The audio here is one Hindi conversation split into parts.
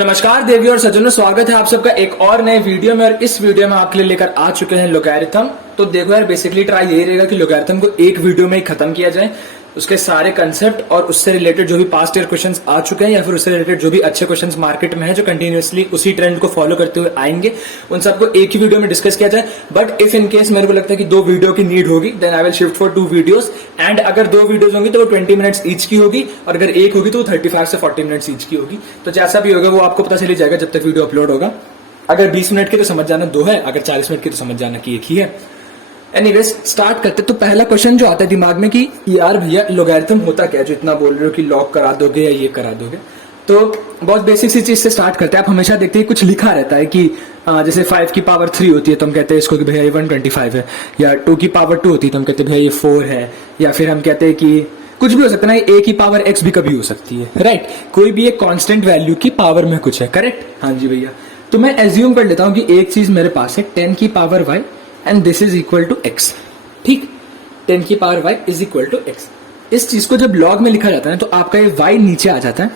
नमस्कार देवियों और सज्जनों, स्वागत है आप सबका एक और नए वीडियो में। और इस वीडियो में आपके लिए लेकर आ चुके हैं लोगैरिथम। तो देखो यार, बेसिकली ट्राई यही रहेगा कि लोगैरिथम को एक वीडियो में ही खत्म किया जाए, उसके सारे कंसेप्ट और उससे रिलेटेड जो भी पास्ट ईयर क्वेश्चंस आ चुके हैं या फिर उससे रिलेटेड जो भी अच्छे क्वेश्चंस मार्केट में है जो कंटिन्यूअसली उसी ट्रेंड को फॉलो करते हुए आएंगे, उन सबको एक ही वीडियो में डिस्कस किया जाए। बट इफ इन केस मेरे को लगता है कि 2 वीडियो की नीड होगी, then I will shift for 2 videos. And अगर 2 वीडियोस होंगी तो वो 20 मिनट्स ईच की होगी, और अगर एक होगी तो वो 35 से 40 मिनट्स ईच की होगी। तो जैसा भी होगा वो आपको पता चल जाएगा जब तक वीडियो अपलोड होगा। अगर 20 मिनट की तो समझ जाना 2 है, अगर 40 मिनट की तो समझ जाना कि एक ही है। एनीवेज स्टार्ट करते। तो पहला क्वेश्चन जो आता है दिमाग में कि यार भैया लोगैरिथम होता क्या है जो इतना बोल रहे हो कि लॉग करा दोगे या ये करा दोगे। तो बहुत बेसिक सी चीज से स्टार्ट करते हैं। आप हमेशा देखते हैं कुछ लिखा रहता है कि जैसे 5 की पावर 3 होती है तो हम कहते हैं इसको कि भैया ये 125 है, या 2 की पावर 2 होती है तो हम कहते हैं भैया ये 4 है, या फिर हम कहते हैं कि कुछ भी हो सकता है ना, a की पावर x भी कभी हो सकती है, राइट। कोई भी एक कांस्टेंट वैल्यू की पावर में कुछ है, करेक्ट। हाँ जी भैया। तो मैं एज्यूम कर लेता हूं कि एक चीज मेरे पास है 10 की power y and this is equal to x। ठीक, 10 की power y is equal to x। इस चीज को जब लॉग में लिखा जाता है तो आपका ये y नीचे आ जाता है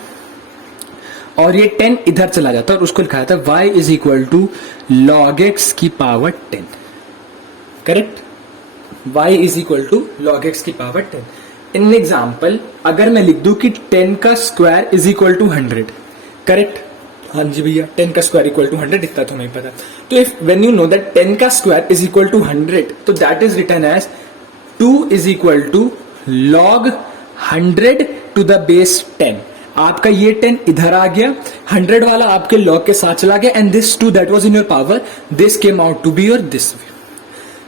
और ये 10 इधर चला जाता है और उसको लिखा जाता है y is equal to log x की power 10। Correct, y is equal to log x की पावर 10। इन एग्जाम्पल अगर मैं लिख दूं कि 10 का square is equal to 100, correct. हाँ जी भैया, 10 का स्क्वायर इक्वल टू 100, इतना तो नहीं पता। तो if when you know that 10 का स्क्वायर इज इक्वल टू 100, तो that is written as 2 is equal to log 100 to the base 10। आपका ये 10 इधर आ गया, 100 वाला आपके लॉग के साथ चला गया, and this 2 that was in your power, this came out to be your this way.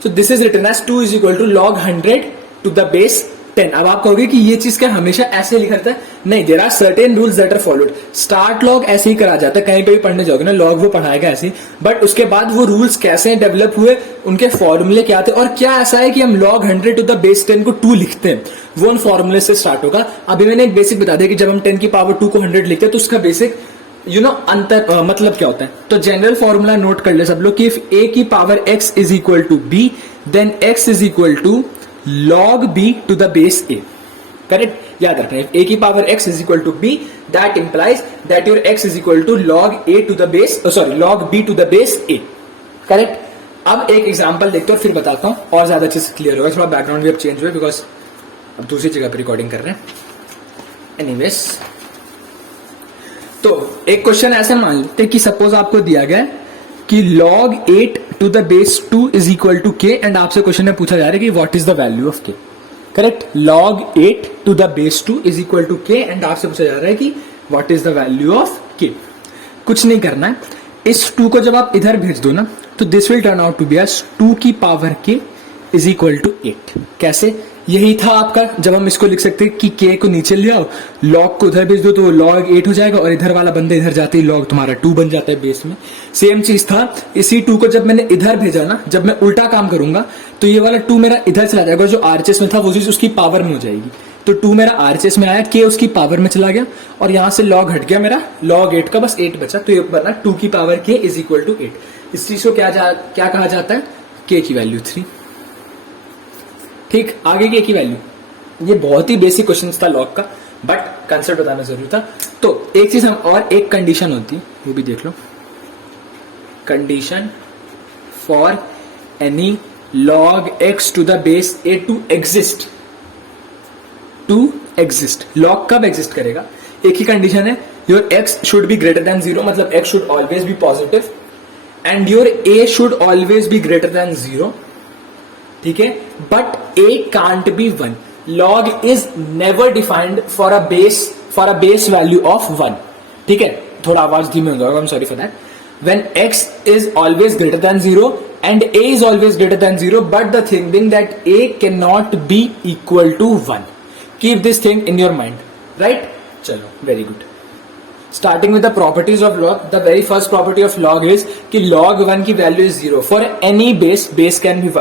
So this is written as 2 is equal to log 100 to the base 10। अब आप कहोगे कि ये चीज क्या हमेशा ऐसे लिखा जाता है? नहीं, there are certain rules that are followed. Start log ऐसे ही करा जाता है, कहीं पे भी पढ़ने जाओगे ना लॉग वो पढ़ाएगा ऐसे ही, बट उसके बाद वो रूल्स कैसे डेवलप हुए, उनके फॉर्मूले क्या थे, और क्या ऐसा है कि हम लॉग 100 टू द बेस 10 को 2 लिखते हैं, वो उन फॉर्मूले से स्टार्ट होगा। अभी मैंने एक बेसिक बता दिया कि जब हम 10 की पावर 2 को 100 लिखते हैं तो उसका बेसिक अंतर मतलब क्या होता है। तो जनरल फॉर्मूला नोट कर ले सब लोग कि इफ a की power x is equal to b, then x is equal to log b to the base a। Correct, याद रखना है। a की power x is equal to b, that implies that your x is equal to log a to the base log b to the base a। Correct. अब एक एग्जांपल देखते हैं फिर बताता हूं और ज्यादा अच्छे से क्लियर होगा। थोड़ा बैकग्राउंड भी अब चेंज हुआ बिकॉज अब दूसरी जगह पर रिकॉर्डिंग कर रहे हैं। एनीवेज, तो एक क्वेश्चन ऐसे मान लेते कि सपोज आपको दिया गया कि log 8 to the base 2 is equal to k, and आपसे क्वेश्चन में पूछा जा रहा है कि what is the value of k। Correct, log 8 to the base 2 is equal to k, and आपसे पूछा जा रहा है कि what is the value of k। कुछ नहीं करना है, इस 2 को जब आप इधर भेज दो ना तो this will turn out to be as 2 की power k is equal to 8। कैसे? यही था आपका, जब हम इसको लिख सकते हैं कि k को नीचे ले आओ, log को उधर भेज दो तो log 8 हो जाएगा, और इधर वाला बंदा इधर जाते ही log तुम्हारा 2 बन जाता है बेस में। सेम चीज था, इसी 2 को जब मैंने इधर भेजा ना, जब मैं उल्टा काम करूंगा तो ये वाला 2 मेरा इधर चला जाएगा, जो RHS में था वो चीज उसकी पावर में हो जाएगी। तो 2 मेरा RHS में आया, k उसकी पावर में चला गया, और यहां से log हट गया मेरा, log 8 का बस 8 बचा। तो ये बना 2 की power k is equal to 8। इस चीज को क्या कहा जाता है? k की वैल्यू 3। ठीक, आगे k की वैल्यू, ये बहुत ही बेसिक क्वेश्चन था लॉग का, बट कंसेप्ट बताना जरूरी था। तो एक चीज हम और एक कंडीशन होती है, वो भी देख लो। Condition for any log x to the base a to exist. Log कब एग्जिस्ट करेगा? एक ही कंडीशन है, your x should be greater than 0, मतलब x should always be positive, and your a should always be greater than 0। ठीक है, but a can't be 1। log is never defined for a base value of 1। ठीक है, थोड़ा आवाज धीमे हो जाएगा, I'm sorry for that। When x is always greater than 0 and a is always greater than 0, but the thing being that a cannot be equal to 1। Keep this thing in your mind, right? चलो, very good। Starting with the properties of log, the very first property of log is कि log 1 की value is 0 for any base can be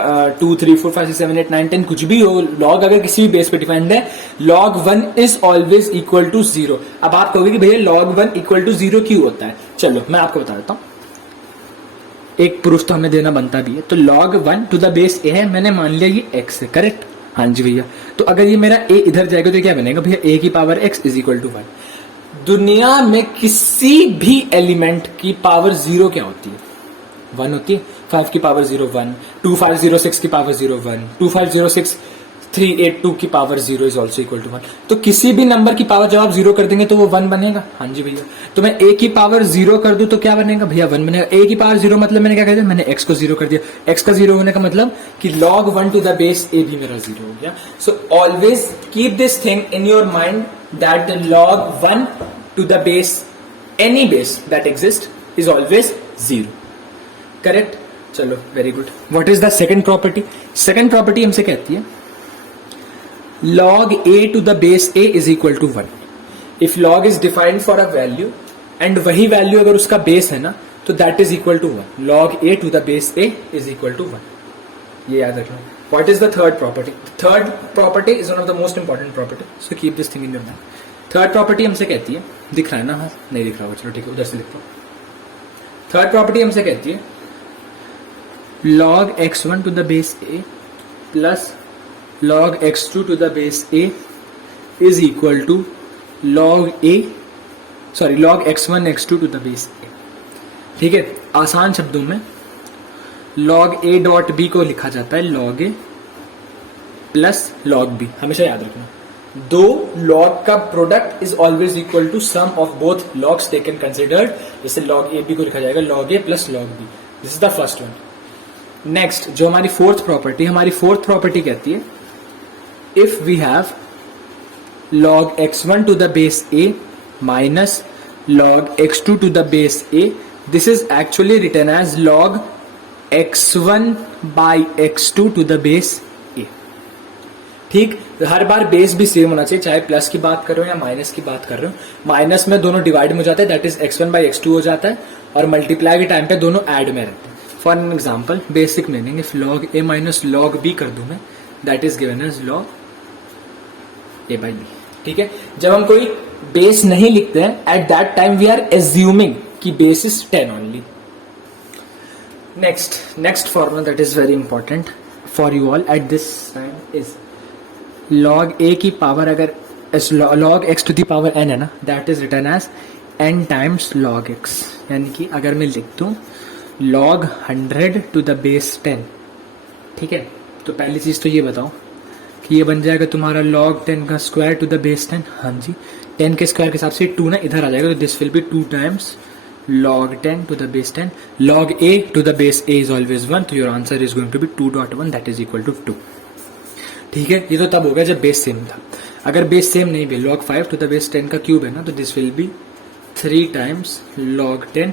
2, 3, 4, 5, 6, 7, 8, 9, 10 कुछ भी हो। log अगर किसी भी बेस पे डिफाइंड है, log 1 is always equal to 0। अब आप कहोगे कि भैया log 1 equal to 0 क्यों होता है? चलो मैं आपको बता देता हूँ, एक प्रूफ तो हमें देना बनता भी है। तो log 1 to the base a है, मैंने मान लिया ये x है, करेक्ट। हाँ जी भैया, तो अगर ये मेरा a इधर जाएगा तो क्या बनेगा भैया? a की power x is equal to 1। दुनिया में किसी भी एलिमेंट की पावर 0 क्या होती है? 1 होती है। 5 की पावर 0 1, 2506 की पावर 0 1, 2506 382 की power 0 is also equal to 1। तो किसी भी नंबर की पावर जब आप 0 कर देंगे तो वो 1 बनेगा। हाँ जी भैया। तो मैं a की पावर 0 कर दूं तो क्या बनेगा भैया? 1 बनेगा। a की पावर 0 मतलब मैंने क्या कर दिया? मैंने x को 0 कर दिया। x का 0 होने का मतलब कि log 1 to the base a भी मेरा 0 हो गया। So always keep this thing in your mind that the log 1 to the base any base that exist is always 0। Correct? चलो very good. What is the second property? Second property हमसे कहती है log a to the base a is equal to 1. If log is defined for a value and वही value अगर उसका base है ना तो that is equal to 1. Log a to the base a is equal to 1. ये याद रखना। What is the third property? Third property is one of the most important property. So keep this thing in your mind. Third property हमसे कहती है, दिख रहा है ना? हाँ नहीं दिख रहा होगा, चलो ठीक है, उधर से लिखता हूँ। Third property हमसे कहती है log x1 to the base a plus log x2 to the base a is equal to log x1 x2 to the base a। ठीक है, आसान शब्दों में log a डॉट b को लिखा जाता है log a plus log b। हमेशा याद रखना, दो log का product is always equal to sum of both logs taken considered. जैसे log a b को लिखा जाएगा log a plus log b। This is the first one. Next जो हमारी फोर्थ प्रॉपर्टी कहती है if we have log x1 to the base a minus log x2 to the base a, this is actually written as log x1 by x2 to the base a। ठीक, हर बार बेस भी सेम होना चाहिए, चाहे प्लस की बात कर रहे हो या माइनस की बात कर रहे हो। माइनस में दोनों डिवाइड में हो जाता है, that is x1 by x2 हो जाता है, और मल्टीप्लाई के टाइम पे दोनों ऐड में रहते हैं। For an example, basic meaning, if log a minus log b कर दूं मैं, that is given as log a by b। ठीक है, जब हम कोई बेस नहीं लिखते हैं, at that time we are assuming कि base is 10 only. Next formula that is very important for you all at this time is log a की पावर अगर log x to the power n है ना, that is written as n times log x। यानी कि अगर मैं लिख दूं log 100 टू द बेस 10, ठीक है, तो पहली चीज तो ये बताओ कि ये बन जाएगा तुम्हारा log 10 का स्क्वायर टू द बेस 10। हाँ जी, 10 के स्क्वायर के हिसाब से 2 ना इधर आ जाएगा, तो this will be 2 times log 10 to the base 10। log a to the base a is always 1, तो your answer is going to be 2.1, that is equal to 2। ठीक है, ये तो तब हो गया जब बेस सेम था। अगर बेस सेम नहीं भी, log 5 टू द बेस 10 का क्यूब है ना, तो this will be 3 times log 10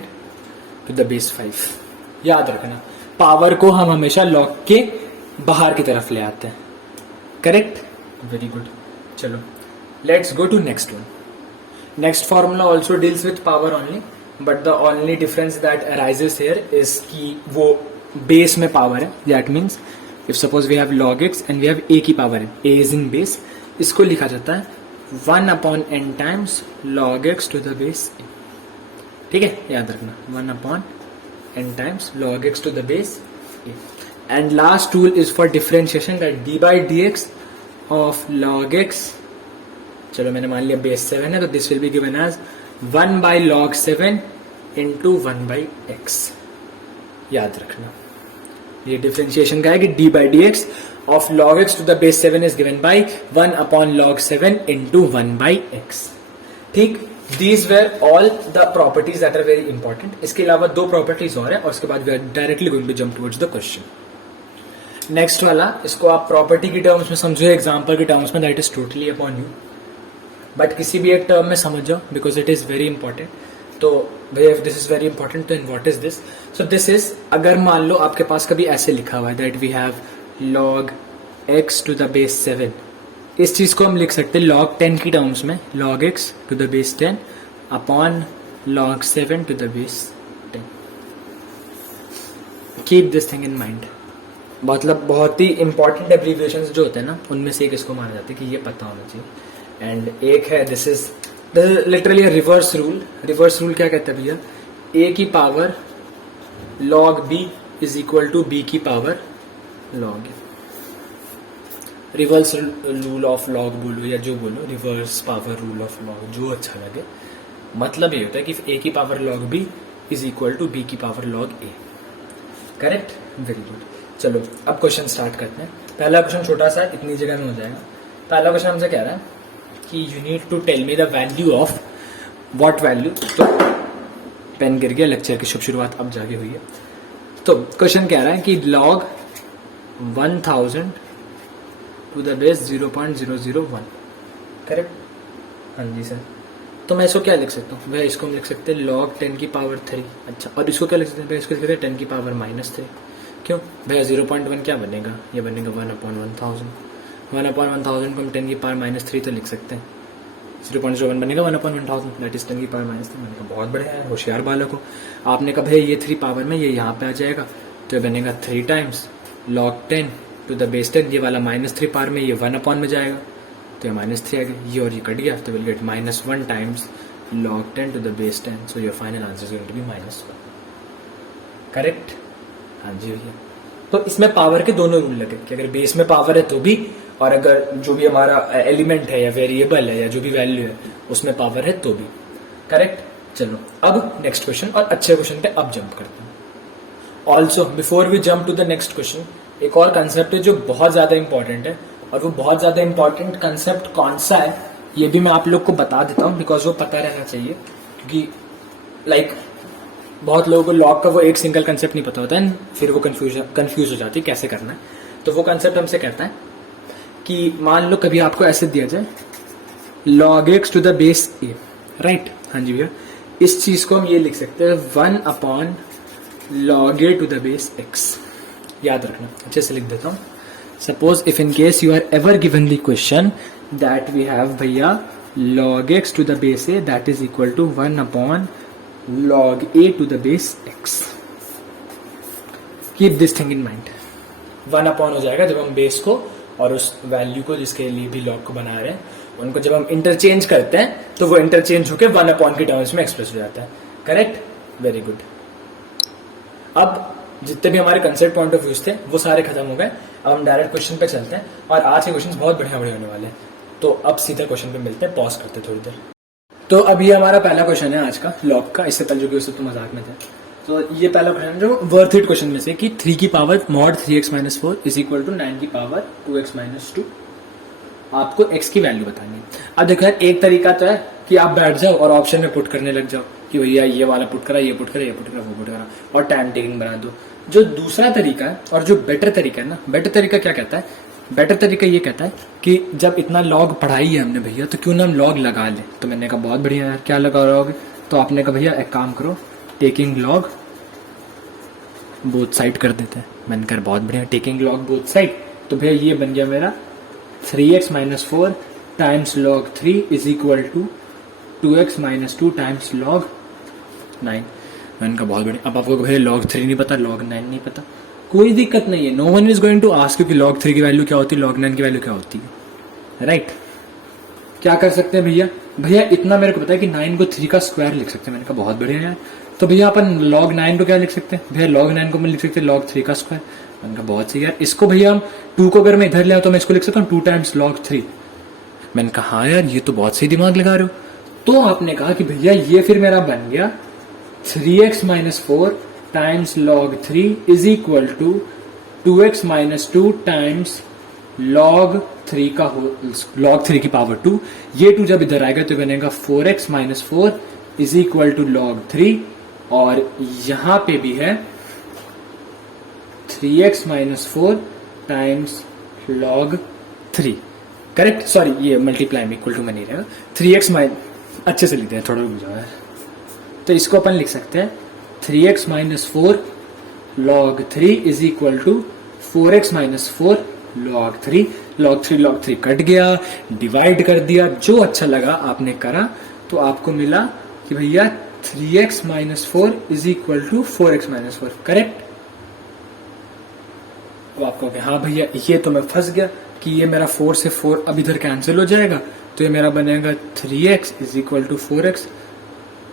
to the base 5। याद रखना, पावर को हम हमेशा log के बाहर की तरफ ले आते हैं। करेक्ट? Very good. चलो let's go to next one. Next formula also deals with power only, but the only difference that arises here is कि वो बेस में पावर है। That means if suppose we have log x and we have a की पावर है, a इज इन बेस, इसको लिखा जाता है 1/n times log x to the base a। ठीक है, याद रखना, 1/n times log x to the base a। And last rule is for differentiation, that d by dx of log x, चलो मैंने मान लिया बेस 7 है, तो this will be given as 1 by log 7 into 1 by x। याद रखना, ये डिफरेंशिएशन का है कि d by dx of log x to the base 7 is given by 1 log 7 into 1 by x। ठीक, these were all the properties that are very important। इसके अलावा 2 properties और हैं, और उसके बाद we are directly going to jump towards the question। Next वाला, इसको आप प्रॉपर्टी की टर्म्स में समझो, एग्जाम्पल की टर्म्स में, that is totally upon you, but किसी भी एक टर्म में समझ जाओ because it is very important. तो भैया दिस इज वेरी इंपॉर्टेंट, तो in what is this? So this is, अगर मान लो आपके पास कभी ऐसे लिखा हुआ है that we have log x to the base 7, इस चीज को हम लिख सकते हैं log 10 की टर्म्स में, log x to the base 10 upon log 7 to the base 10। Keep this thing in mind. मतलब बहुत ही इंपॉर्टेंट एब्रीविएशंस जो होते हैं ना, उनमें से एक इसको माना जाता है कि ये पता होना चाहिए। एंड एक है, this is literally reverse rule. Reverse rule क्या कहता है भैया? a की power log b is equal to b की power log a। Reverse rule of log बोलो या जो बोलो, reverse power rule of log, जो अच्छा लगे, मतलब ये होता है कि a की power log b is equal to b की power log a। Correct, very good. चलो अब क्वेश्चन स्टार्ट करते हैं। पहला क्वेश्चन छोटा सा इतनी जगह में हो जाएगा। पहला क्वेश्चन हमसे कह रहा है कि you need to tell me the value of what value. तो पेन गिर गया, लेक्चर की शुभ शुरुआत अब जाके हुई है। तो क्वेश्चन कह रहा है कि log 1000 to the base 0.001। Correct, हाँ जी सर। तो मैं इसको क्या लिख सकता हूँ भैया? इसको हम लिख सकते हैं log 10 की पावर 3। अच्छा, और इसको क्या लिख सकते हैं भैया? इसको लिख सकते हैं 10 की पावर -3। क्यों भैया? 0.1 क्या बनेगा? ये बनेगा 1/1000। 1/1000 को हम 10 की पावर -3 तो लिख सकते हैं। 0.01 बनेगा 1/1000, दैट इज 10 की पावर -3। मैंने कहा बहुत बढ़िया है, होशियार बालक हो। आपने कहा भैया ये 3 पावर में ये यहाँ पे आ जाएगा, तो ये बनेगा 3 times log 10 to the base 10। ये वाला -3 पावर में ये 1/, में जाएगा, तो ये -3 आ गया। ये और ये कट गया, तो will get -1 times log 10 to the base 10। So your final answer is going to be -1। Correct, हाँ जी भैया। तो इसमें पावर के दोनों रूल लगे कि अगर बेस में पावर है तो भी, और अगर जो भी हमारा एलिमेंट है या वेरिएबल है या जो भी वैल्यू है उसमें पावर है तो भी। करेक्ट। चलो अब नेक्स्ट क्वेश्चन, और अच्छे क्वेश्चन पे अब जंप करते हैं। Also before we jump to the next question, एक और कंसेप्ट है जो बहुत ज्यादा इंपॉर्टेंट है, और वो बहुत ज्यादा इंपॉर्टेंट कंसेप्ट कौन सा है ये भी मैं आप लोग को बता देता हूँ, बिकॉज वो पता रहना चाहिए। क्योंकि लाइक बहुत लोगों को लॉग का वो एक सिंगल कंसेप्ट नहीं पता होता है, फिर वो कंफ्यूज हो जाती है कैसे करना है। तो वो कंसेप्ट हमसे कहता है कि मान लो कभी आपको ऐसे दिया जाए log x to the base a, right? हाँ जी भैया। इस चीज को हम ये लिख सकते हैं 1/log a to the base x। याद रखना, अच्छे से लिख देता हूँ। Suppose if in case you are ever given the question that we have भैया log x to the base a that is equal to 1/log a to the base x। Keep this thing in mind. 1/ हो जाएगा जब हम बेस को और उस वैल्यू को जिसके लिए भी लॉग को बना रहे हैं उनको जब हम इंटरचेंज करते हैं तो वो इंटरचेंज होकर 1/ के टर्म्स में एक्सप्रेस हो जाता है। Correct, very good. अब जितने भी हमारे कंसेप्ट पॉइंट ऑफ व्यूज थे वो सारे खत्म हो गए। अब हम डायरेक्ट क्वेश्चन पे चलते हैं, और आज के क्वेश्चन बहुत बढ़िया बढ़िया होने वाले हैं। तो अब सीधा क्वेश्चन पे मिलते हैं, पॉज करते हैं थोड़ी देर। तो अब ये हमारा पहला क्वेश्चन है आज का लॉग का। इससे पहले जो कि उससे तो मजाक में थे। तो ये पहला क्वेश्चन जो वर्थ इट क्वेश्चन में से कि 3 की power mod 3x - 4 is equal to 9 की पावर 2x - 2। आपको x की वैल्यू बतानी है। अब देखो यार, एक तरीका तो है कि आप बैठ जाओ और ऑप्शन में पुट करने लग जाओ कि भैया ये वाला पुट करा, ये पुट करा, ये पुट करा, वो पुट करा, और टाइम टेकिंग बना दो। जो दूसरा तरीका है और जो बेटर तरीका है ना, बेटर तरीका क्या कहता है? बेटर तरीका ये कहता है कि जब इतना लॉग पढ़ाई है हमने भैया, तो क्यों ना हम लॉग लगा ले। तो मैंने कहा बहुत बढ़िया यार, क्या लगा रहोगे? तो आपने कहा भैया एक काम करो, टेकिंग लॉग बोथ साइड कर देते हैं। मैंने कहा बहुत बढ़िया, टेकिंग लॉग बोथ साइड। तो भैया ये बन गया मेरा 3x - 4 times log 3 is equal to 2x - 2 times log 9। मैंने कहा बहुत बढ़िया। अब आपको भैया log 3 नहीं पता, log 9 नहीं पता, कोई दिक्कत नहीं है। No one is going to ask you कि log 3 की वैल्यू क्या होती है, log 9 की वैल्यू क्या होती है, राइट? क्या कर सकते हैं भैया? भैया इतना मेरे को पता है कि 9 को 3 का स्क्वायर लिख सकते हैं। मैंने कहा बहुत बढ़िया यार। तो भैया अपन log 9 को क्या लिख सकते हैं? भैया log 9 को मैं लिख सकते हैं log 3 का स्क्वायर। मैंने कहा बहुत सही यार। इसको भैया हम 2 को अगर मैं इधर ले आऊं तो मैं इसको लिख सकता हूँ 2 टाइम्स log 3। मैंने कहा हाँ यार, ये तो बहुत सही दिमाग लगा रहे हो। तो आपने कहा कि भैया ये फिर मेरा बन गया 3x - 4 times log 3 is equal to 2x - 2 times log 3 का log 3 की पावर 2। ये 2 जब इधर आएगा तो बनेगा 4x - 4 is equal to log 3, और यहां पे भी है 3x - 4 times log 3। Correct, sorry ये मल्टीप्लाई में इक्वल टू में नहीं रहेगा। 3x अच्छे से लिखते हैं, थोड़ा रुक जाओ। तो इसको अपन लिख सकते हैं 3x - 4 log 3 is equal to 4x - 4 log 3। log 3 cut गया, डिवाइड कर दिया, जो अच्छा लगा आपने करा। तो आपको मिला कि भैया 3x - 4 is equal to 4x - 4। Correct. तो आपको हाँ भैया ये तो मैं फंस गया कि ये मेरा 4 से 4 अब इधर कैंसिल हो जाएगा, तो ये मेरा बनेगा 3x is equal to 4x।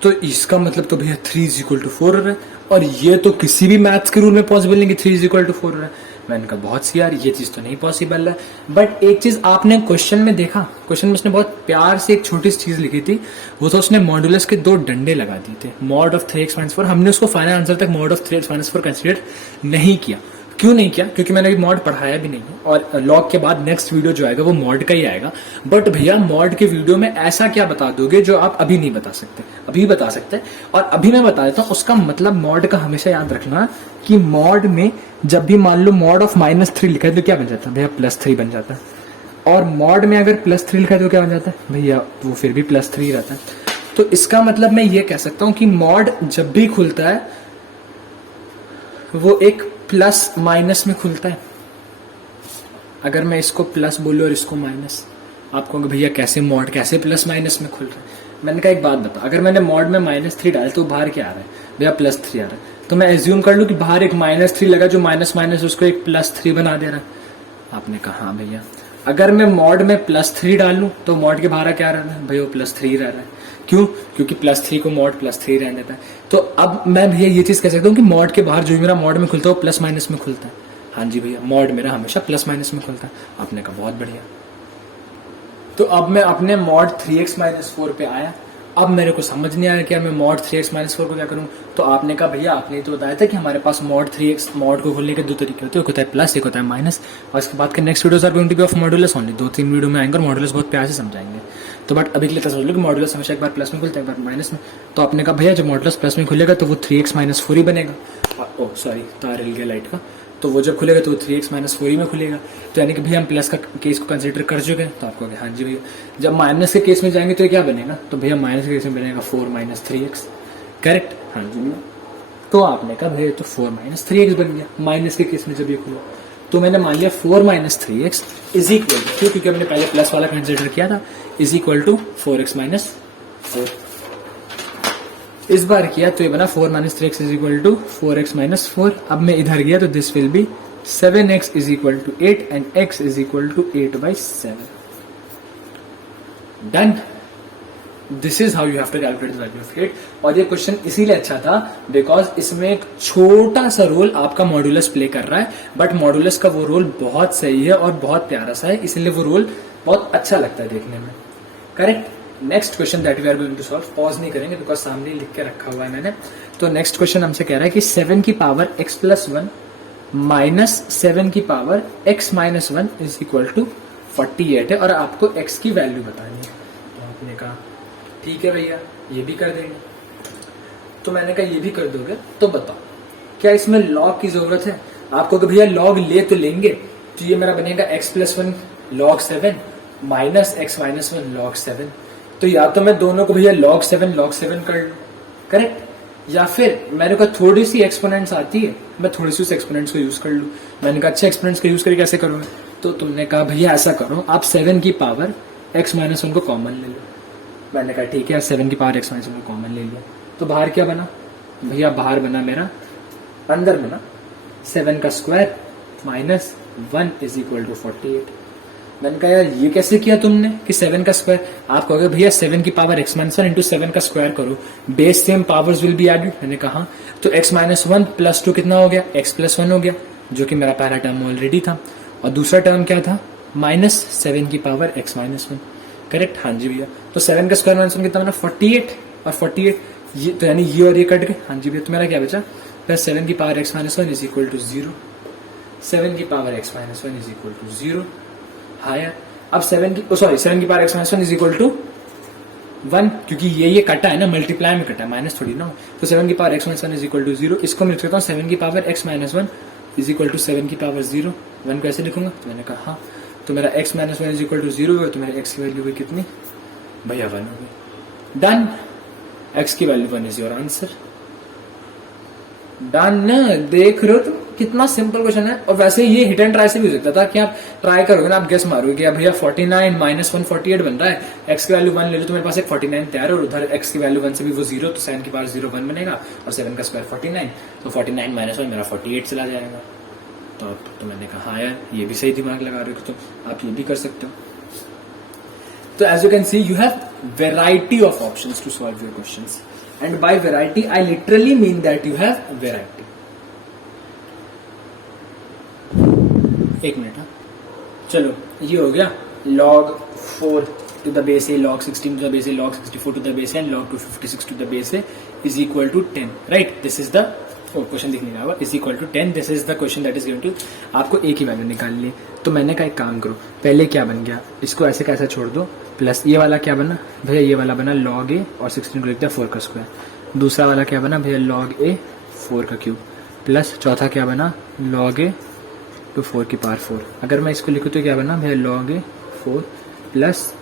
तो इसका मतलब तो भैया 3 इज इक्वल टू 4 हो रहा है, और ये तो किसी भी मैथ्स के रूल में पॉसिबल नहीं कि 3 इज इक्वल टू 4 हो रहा है। मैंने कहा बहुत सी यार, ये चीज तो नहीं पॉसिबल है। बट एक चीज आपने क्वेश्चन में देखा, क्वेश्चन में उसने बहुत प्यार से एक छोटी सी चीज लिखी थी, वो तो उसने मॉडुलस के 2 डंडे लगा दिए थे, मॉड ऑफ 3x-4। हमने उसको फाइनल आंसर तक मॉड ऑफ 3x-4 कंसिडर नहीं किया। क्यों नहीं किया? क्योंकि मैंने अभी मॉड पढ़ाया भी नहीं है, और लॉग के बाद नेक्स्ट वीडियो जो आएगा वो मॉड का ही आएगा। बट भैया मॉड के वीडियो में ऐसा क्या बता दोगे जो आप अभी नहीं बता सकते? अभी बता सकते, और अभी मैं बता देता हूँ उसका मतलब। मॉड का हमेशा याद रखना कि मॉड में जब भी मान लो मॉड ऑफ -3 लिखा है तो क्या बन जाता है भैया? +3 बन जाता है। और मॉड में अगर +3 लिखा है तो क्या बन जाता है भैया? वो फिर भी +3 रहता है। तो इसका मतलब मैं ये कह सकता हूं कि मॉड जब भी खुलता है वो एक प्लस माइनस में खुलता है। अगर मैं इसको प्लस बोलूं और इसको माइनस, आप कहोगे भैया कैसे मॉड, कैसे प्लस माइनस में खुल रहा है? मैंने कहा एक बात बता, अगर मैंने मॉड में -3 डाला तो बाहर क्या आ रहा है भैया? +3 आ रहा है। तो मैं एज्यूम कर लूं कि बाहर एक -3 लगा जो माइनस माइनस उसको एक +3 बना दे रहा है। आपने कहा हाँ भैया। अगर मैं मॉड में +3 डालूं तो मॉड के बाहर क्या रह रहा है भैया? वो +3 रह रहा है। क्यों? क्योंकि +3 को मॉड +3 रहने देता है। तो अब मैं भैया ये चीज कह सकता हूँ कि मॉड के बाहर जो भी मेरा मॉड में खुलता है वो प्लस माइनस में खुलता है। हाँ जी भैया, मॉड मेरा हमेशा प्लस माइनस में खुलता है। आपने कहा बहुत बढ़िया। तो अब मैं अपने मॉड 3x-4 पे आया। अब मेरे को समझ नहीं आया कि मैं मॉड 3x-4 को क्या करूं। तो आपने कहा भैया आपने तो बताया था कि हमारे पास मॉड 3x मॉड को खोलने के 2 तरीके होते हैं, एक होता है प्लस, एक होता है माइनस। और इसके बाद के next videos are going to be of modulus only. 2-3 video में आएंगे और मॉडुलस बहुत प्यार से समझाएंगे। तो बट अभी के लिए तो समझ लो कि मॉडुलस हमेशा एक बार प्लस में खुलता है, एक बार माइनस में। तो आपने कहा भैया जब मॉडुलस प्लस में खुलेगा तो वो 3x-4 ही बनेगा। ओह सॉरी, तार हिल गया लाइट का। तो वो जब खुलेगा तो 3x-4 ही में खुलेगा। तो यानी कि भैया हम प्लस का केस को कंसीडर कर चुके हैं। तो आपको हाँ जी भैया। जब माइनस के केस में जाएंगे तो ये क्या बनेगा? तो भैया माइनस के केस में बनेगा 4-3x। करेक्ट? हाँ जी भैया। तो आपने कहा भैया तो 4-3x बन गया माइनस के केस में जब ये खुला। तो मैंने मान लिया 4-3x इज इक्वल टू, क्योंकि हमने पहले प्लस वाला कंसिडर किया था, इज इक्वल टू 4x-4। इस बार किया तो ये बना 4-3x is equal to 4x-4। अब मैं इधर गया तो this will be 7x is equal to 8 and x is equal to 8/7। Done. This is how you have to calculate the value of 8। और ये क्वेश्चन इसीलिए अच्छा था बिकॉज इसमें एक छोटा सा रोल आपका मॉडुलस प्ले कर रहा है, बट मॉडुलस का वो रोल बहुत सही है और बहुत प्यारा सा है, इसलिए वो रोल बहुत अच्छा लगता है देखने में। Correct? Next question that we are going to solve, pause नहीं करेंगे बिकॉज सामने लिख के रखा हुआ है मैंने। तो नेक्स्ट क्वेश्चन हमसे कह रहा है कि 7 की पावर x+1 माइनस 7 की power x-1 is equal to 48 है, और आपको x की वैल्यू बतानी है। तो आपने कहा ठीक है भैया ये भी कर देंगे। तो मैंने कहा ये भी कर दोगे तो बताओ क्या इसमें लॉग की जरूरत है? आपको भैया लॉग ले तो लेंगे, तो ये मेरा बनेगा x+1 log 7 minus x-1 log 7। तो या तो मैं दोनों को भैया log 7 कर लूं, करेक्ट? या फिर मेरे को थोड़ी सी एक्सपोनेंट्स आती है, मैं थोड़ी सी उस एक्सपोनेंट्स को यूज कर लूं। मैंने कहा अच्छा एक्सपोनेंट्स को यूज करके कैसे करोगे? तो तुमने कहा भैया ऐसा करो आप 7 की पावर x-1 को कॉमन ले लो। मैंने कहा ठीक है 7 की पावर x-1 को कॉमन ले लिया। तो बाहर क्या बना भैया? बाहर बना मेरा, अंदर बना 7 का square minus 1 is equal to 48। मैंने कहा यार ये कैसे किया तुमने कि 7 का स्क्वायर? आप कहोगे भैया 7 की पावर x-1 इंटू 7 का स्क्वायर करो, base same powers will be added. मैंने कहा तो x-1 प्लस 2 कितना हो गया? x+1 हो गया, जो कि मेरा पहला टर्म ऑलरेडी था। और दूसरा टर्म क्या था? माइनस 7 की पावर x-1। करेक्ट? हाँ जी भैया। तो 7 का स्क्वायर माइनस 1 कितना बना? 48। और 48 ये तो यानी ये और ये कट गए। हाँ जी भैया। तो मेरा क्या बचा? प्लस 7 की power x-1 is equal to 0। 7 की power x-1 is equal to 0। हाँ यार। अब 7 की power x-1 is equal to 1, क्योंकि ये कटा है ना, मल्टीप्लाई में कटा है, माइनस थोड़ी ना। तो 7 की power x-1 is equal to 0। इसको मैं लिख सकता हूँ 7 की power x-1 is equal to 7 की पावर 0। 1 को ऐसे लिखूंगा। तो मैंने कहा हाँ। तो मेरा x-1 इज इक्वल टू 0 हुआ, तो मेरा x की वैल्यू हुई कितनी भैया? 1 हो गई। डन। x की value 1 is your answer. Done. देख रहे हो तुम कितना सिंपल क्वेश्चन है। और वैसे ये हिट एंड ट्राई से भी हो सकता था कि आप ट्राई करोगे ना, आप गेस मारोगे कि भैया 49 माइनस 1 48 बन रहा है, x की वैल्यू 1 ले लो तो मेरे पास एक 49 तैयार है, और उधर x की वैल्यू 1 से भी वो 0, तो 7 की पावर 0 1 बनेगा, और 7 का स्क्वायर 49, तो 49 माइनस 1 मेरा 48 चला जाएगा। तो मैंने कहा हाँ यार ये भी सही दिमाग लगा रहे हो, तो आप ये भी कर सकते हो। तो as you can see you have variety of options to solve your questions, and by variety I literally mean that you have variety. एक मिनट। हाँ चलो ये हो गया log 4 to the base a, log 16 to the base a, log 64 to the base a and log 256 to the base a is equal to 10, right? This is the question दिख नहीं रहा होगा, is equal to 10. This is the question that is given to आपको एक ही वैल्यू निकालनी है। तो मैंने कहा एक काम करो, पहले क्या बन गया, इसको ऐसे कैसे छोड़ दो, प्लस ये वाला क्या बना भैया, ये वाला बना log a और 16 को लिख दिया 4 का स्क्वायर। दूसरा वाला क्या बना भैया log a 4 का क्यूब, प्लस चौथा क्या बना log a टू 4 की पावर 4। अगर मैं इसको लिखूँ तो क्या बना भैया log a 4 plus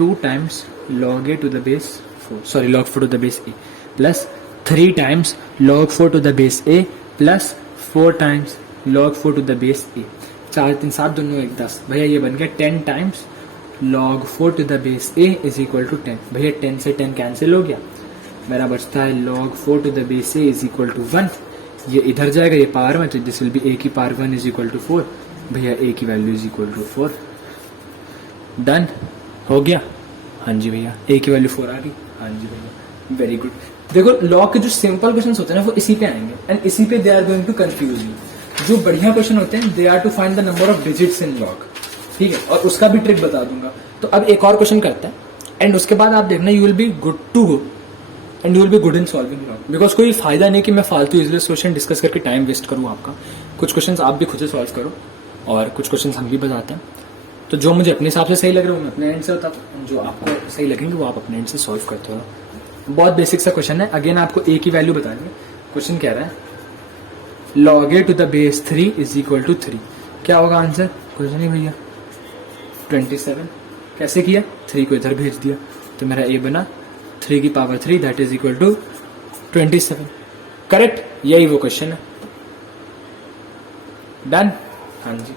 2 times log a to the base 4, sorry log 4 to the base a, plus 3 times log 4 to the base a plus 4 times log 4 to the base a। 4 3 7 दोनों 1 10, भैया ये बन गया 10 times log 4 to the base a is equal to 10। भैया 10 से 10 कैंसिल हो गया, मेरा बचता है log 4 to the base a is equal to 1। ये इधर जाएगा ये पावर में, तो दिस विल बी a की पावर 1 इज इक्वल टू 4। भैया a की वैल्यू इज इक्वल टू 4। डन हो गया। हाँ जी भैया a की वैल्यू 4 आ गई। हाँ जी भैया वेरी गुड। देखो लॉग के जो सिंपल क्वेश्चन होते हैं ना वो इसी पे आएंगे, एंड इसी पे they are going to confuse you. जो बढ़िया क्वेश्चन होते हैं they are to find the number of digits in log, ठीक है, और उसका भी ट्रिक बता दूंगा। तो अब एक और क्वेश्चन करते हैं, एंड उसके बाद आप देखना you will be good to go and you will be good in solving log. Because कोई फायदा नहीं कि मैं फालतू यूजलेस क्वेश्चन डिस्कस करके टाइम वेस्ट करूँ आपका। कुछ क्वेश्चन आप भी खुद से सॉल्व करो और कुछ क्वेश्चन हम भी बताते हैं। तो जो मुझे अपने हिसाब से सही लग रहा है वो मैं अपने एंड से बताता हूँ, जो आपको सही लगेंगे वो आप अपने एंड से सॉल्व करते हो। बहुत बेसिक सा क्वेश्चन है। अगेन आपको a की वैल्यू बतानी है। क्वेश्चन कह रहा है log a to the base 3 is equal to 3। क्या होगा आंसर, कुछ नहीं भैया 27। कैसे किया, 3 को इधर भेज दिया तो मेरा a बना 3 की power 3 that is equal to 27। Correct, यही वो क्वेश्चन है। डन। हाँ जी,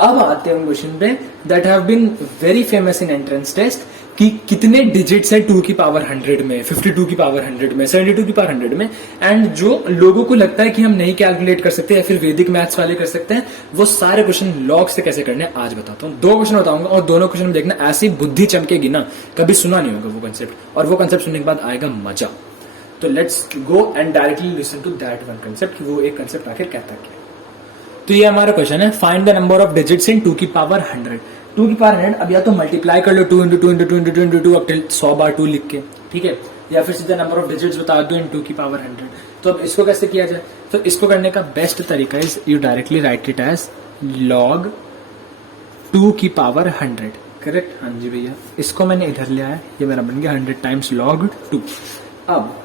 अब आते हैं क्वेश्चन पे that have been very famous in entrance test कि कितने डिजिट्स है 2 की पावर 100 में, 52 की पावर 100 में, 72 की पावर 100 में। एंड जो लोगों को लगता है कि हम नहीं कैलकुलेट कर सकते या फिर वैदिक मैथ्स वाले कर सकते हैं, वो सारे क्वेश्चन लॉग से कैसे करने हैं आज बताता हूँ। 2 क्वेश्चन बताऊंगा और दोनों क्वेश्चन में देखना ऐसी बुद्धि चमकेगी ना, कभी सुना नहीं होगा वो कंसेप्ट, और वो कंसेप्ट सुनने के बाद आएगा मजा। तो let's go and directly listen to that one concept कि वो एक कंसेप्ट आखिर कहता क्या। तो ये हमारा क्वेश्चन है, find the number of digits in 2 की पावर 100। 2 की पावर 100, अब या तो मल्टीप्लाई कर लो 2 इंटू 2 इंटू 2 इंटू 2 इंटू 2 अब टिल 100 बार 2 लिख के, ठीक है, या फिर सीधा नंबर ऑफ डिजिट्स बता दो इन 2 की पावर 100। तो अब इसको कैसे किया जाए, तो इसको करने का बेस्ट तरीका is you directly write it as log 2 की पावर 100। करेक्ट, हाँ जी भैया, इसको मैंने इधर ले आया, ये मेरा बन गया 100 टाइम्स log 2। अब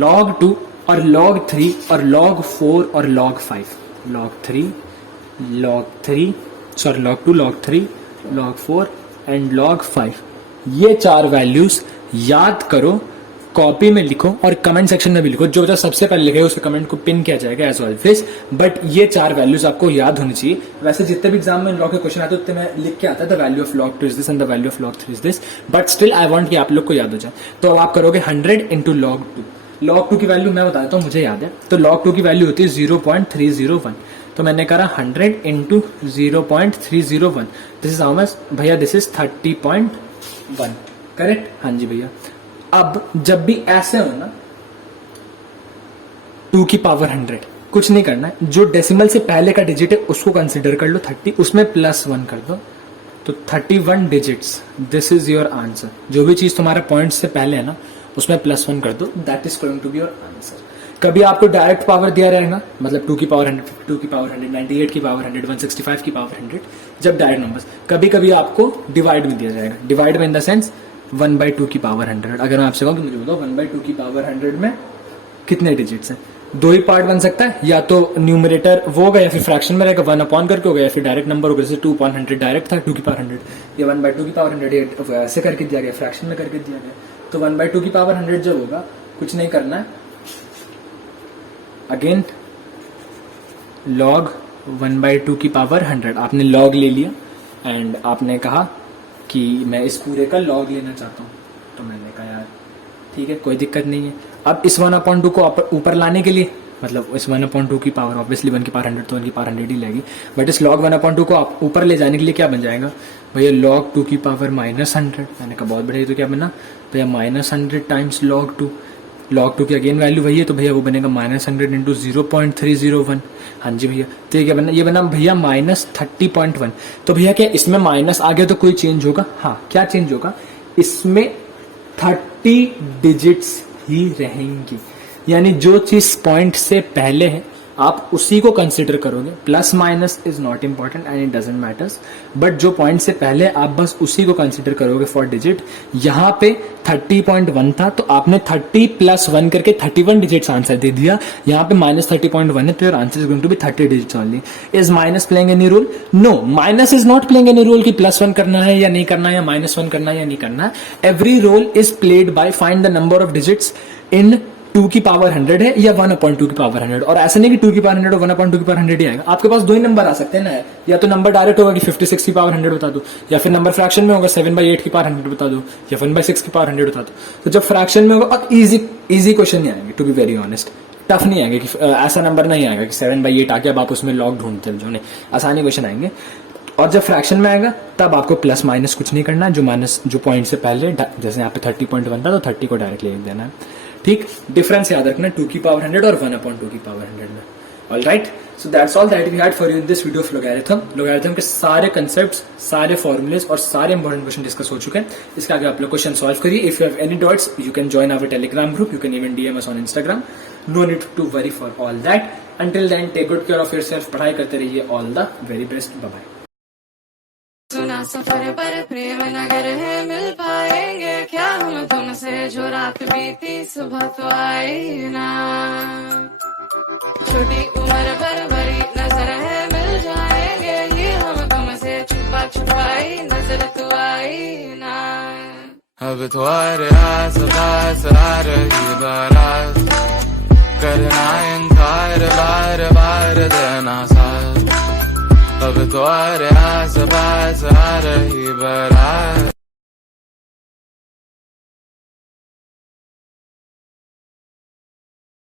log 2 और log 3 और log 4 और log 5, log 3 sorry log 2 log 3 log 4 and log 5, ये 4 वैल्यूज याद करो, कॉपी में लिखो और कमेंट सेक्शन में भी लिखो। जो बच्चा सबसे पहले लिखेगा उसके कमेंट को पिन किया जाएगा एज ऑलवेज, बट ये 4 वैल्यूज आपको याद होनी चाहिए। वैसे जितने भी एग्जाम में लॉग के क्वेश्चन आते उतने मैं लिख के आता है the value of log 2 is this and the value of log 3 is this, but still I want कि आप लोग को याद हो जाए। तो आप करोगे 100 इंटू log 2। log 2 की वैल्यू मैं बता देता हूँ, मुझे याद है। तो log 2 की वैल्यू होती है 0.301, तो मैंने करा 100 into 0.301, this is how much भैया, दिस इज 30.1। करेक्ट, हाँ जी भैया। अब जब भी ऐसे हो ना 2 की पावर 100, कुछ नहीं करना है, जो डेसिमल से पहले का डिजिट है उसको कंसिडर कर लो 30, उसमें +1 कर दो, तो 31 digits, this is your answer. जो भी चीज तुम्हारे पॉइंट से पहले है ना उसमें +1 कर दो, that is going to be your answer. कभी आपको डायरेक्ट पावर दिया रहेगा, मतलब 2 की पावर 100, 52 की पावर 100, 98 की पावर 100, 165 की पावर 100, जब डायरेक्ट नंबर्स। कभी कभी आपको डिवाइड में दिया जाएगा, डिवाइड में इन द सेंस 1/2 की पावर 100। अगर मैं आपसे कहूँ कि मुझे बताओ 1/2 की पावर 100 में कितने डिजिट्स हैं, 2 ही पार्ट बन सकता है, या तो न्यूमरेटर वो होगा या फिर फ्रैक्शन में रहेगा 1 अपॉन करके होगा, या फिर डायरेक्ट नंबर होगा, जैसे 2/100 डायरेक्ट था 2 की पावर 100, या 1/2 की पावर 100 ऐसे करके दिया गया, फ्रैक्शन में करके दिया गया। तो 1/2 की पावर 100 जब होगा, कुछ नहीं करना है, अगेन log 1/2 की पावर 100 आपने log ले लिया एंड आपने कहा कि मैं इस पूरे का log लेना चाहता हूँ, तो मैंने कहा यार ठीक है कोई दिक्कत नहीं है। अब इस 1/2 को ऊपर लाने के लिए, मतलब इस 1/2 की पावर ऑब्वियसली 1 की पावर 100 तो 1 की पावर 100 ही लगेगी, बट इस log 1/2 को आप ऊपर ले जाने के लिए क्या बन जाएगा भैया, log 2 की पावर -100। मैंने कहा बहुत बढ़िया, तो क्या बना भैया -100 टाइम्स log 2, log 2 की अगेन वैल्यू वही है, तो भैया वो बनेगा -100 इंटू 0.301। हाँ जी भैया, तो ये क्या बना, ये बना भैया -30.1। तो भैया क्या इसमें माइनस आ गया तो कोई चेंज होगा? हाँ, क्या चेंज होगा, इसमें 30 डिजिट्स ही रहेंगी, यानी जो चीज पॉइंट से पहले है आप उसी को कंसिडर करोगे। Plus minus is not important and it doesn't matters, but जो पॉइंट से पहले आप बस उसी को कंसिडर करोगे फॉर डिजिट। यहाँ पे 30.1 था तो आपने 30 + 1 करके 31 डिजिट्स आंसर दे दिया। यहाँ पे -30.1 है तो your answer is going to be 30 digits only. Is minus playing any role? No, minus is not playing any role कि +1 करना है या नहीं करना है, या -1 करना है या नहीं करना है। Every role is played by find the number of digits in 2 की पावर 100 है या 1/2 की पावर 100। और ऐसा नहीं कि 2 की पावर 100 और 1/2 की पावर 100 ही आएगा, आपके पास दो ही नंबर आ सकते हैं ना, या तो नंबर डायरेक्ट होगा कि 56 की पावर 100 बता दो, या फिर नंबर फ्रैक्शन में होगा 7/8 की पावर 100 बता दो, या 1/6 की पावर 100 बता दो। तो जब फ्रैक्शन में होगा, और इजी क्वेश्चन नहीं आएंगे, to be very honest, tough नहीं आएंगे कि ऐसा नंबर नहीं आएगा कि 7/8 आ गया अब आप उसमें लॉग ढूंढते हो, जो नहीं, आसानी क्वेश्चन आएंगे। और जब फ्रैक्शन में आएगा तब आपको प्लस माइनस कुछ नहीं करना है, जो पॉइंट से पहले, जैसे यहाँ पे 30.1 था तो 30 को डायरेक्टली लिख देना है। ठीक, डिफरेंस याद रखना 2 की पावर 100 और 1/2 की पावर 100 में। All right, so that's all that we had for you in this video of logarithm. Logarithm के सारे कंसेप्ट्स, सारे फॉर्मूलेस और सारे इंपॉर्टेंट क्वेश्चन डिस्कस हो चुके हैं। इसके आगे आप लोग क्वेश्चन सॉल्व करिए। If you have any doubts you can join our Telegram group, you can even DM us on Instagram. No need to worry for all that. Until then take good care of yourself, पढ़ाई करते रहिए। All the very best, bye bye. सुना सफर पर प्रेम नगर है, मिल पाएंगे क्या हम तुमसे, जो रात बीती सुबह तो आई ना। छोटी उम्र पर बड़ी नजर है, मिल जाएंगे ये हम तुमसे, छुपा छुपाई नजर तो आई ना। अब तो आस पास आ रही बारात, करना इनकार बार बार देना साथ। अब तो आस पास आ रही बारात।